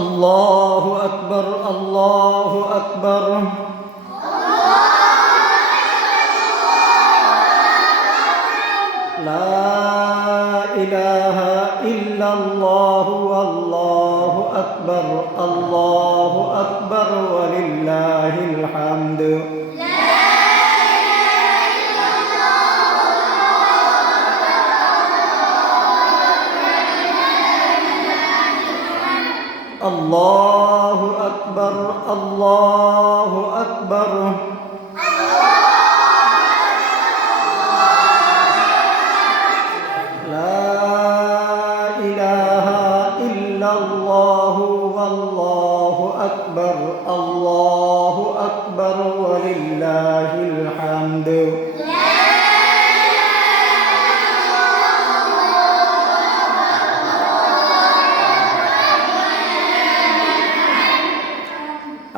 আল্লাহু আকবার, আল্লাহু আকবার। লা ইলাহা ইল্লাল্লাহু আল্লাহু আকবার, আল্লাহু আকবার ওয়া লিল্লাহিল হামদ। আল্লাহু আকবার, আল্লাহু আকবার। লা ইলাহা ইল্লাল্লাহু আল্লাহু আকবার, আল্লাহু আকবার ওয়া লিল্লাহিল হামদ।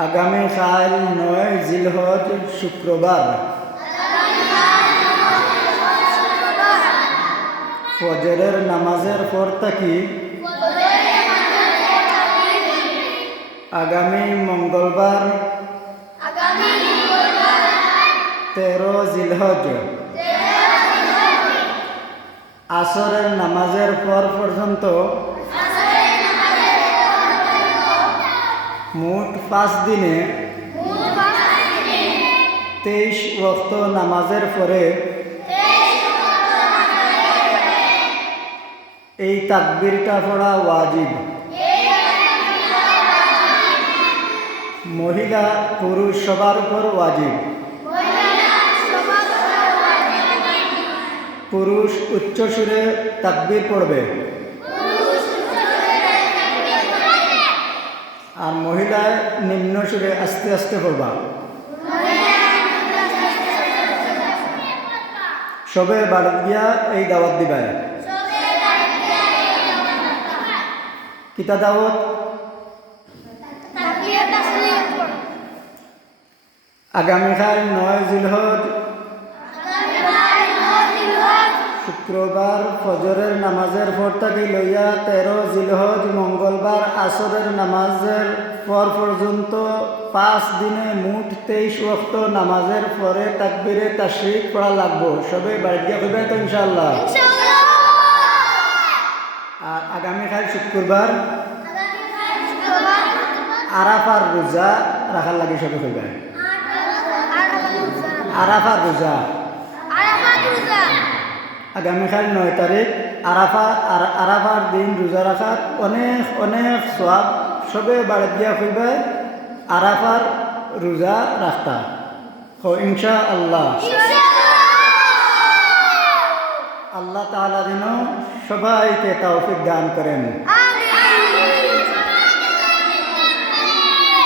আগামীকাল ৯ জিলহজ শুক্রবার ফজরের নামাজের পর থাকি আগামী মঙ্গলবার ১৩ জিলহজ আসরের নামাজের পর পর্যন্ত মোট ৫ দিনে ২৩ ওয়াক্ত নামাজের পরে এই তাকবীরটা পড়া ওয়াজিব। মহিলা পুরুষ সবার উপর ওয়াজিব। পুরুষ উচ্চ সুরে তাকবীর পড়বে আর মহিলা নিম্ন সুরে আস্তে আস্তে পড়বা। সবে বাড়ি গিয়া এই দাওয়াত দিবাই। কিতা দাওয়াত? আগামীকাল ৯ জিলহজ শুক্রবার ফজরের নামাজের পর থেকে লইয়া ১৩ জিলহজ মঙ্গলবার আসরের নামাজের পর পর্যন্ত ৫ দিনে মোট ২৩ ওয়াক্ত নামাজের পরে তাকবীরে তাশরিক পড়া লাগবো। সবাই বাড়ি গিয়া কইবে তো ইনশাআল্লাহ। আর আগামীকাল শুক্রবার আরাফার রোজা রাখার লাগে সবাই কইবে। আরাফার রোজা আগামীকাল ৯ তারিখ আরাফার দিন রোজা রাখার অনেক অনেক সওয়াব। সবে বাড়ি গিয়া কইবে আরাফার রোজা রাখতা ইনশাআল্লাহ। আল্লাহ তাআলা যেন সবাইকে তৌফিক দান করেন।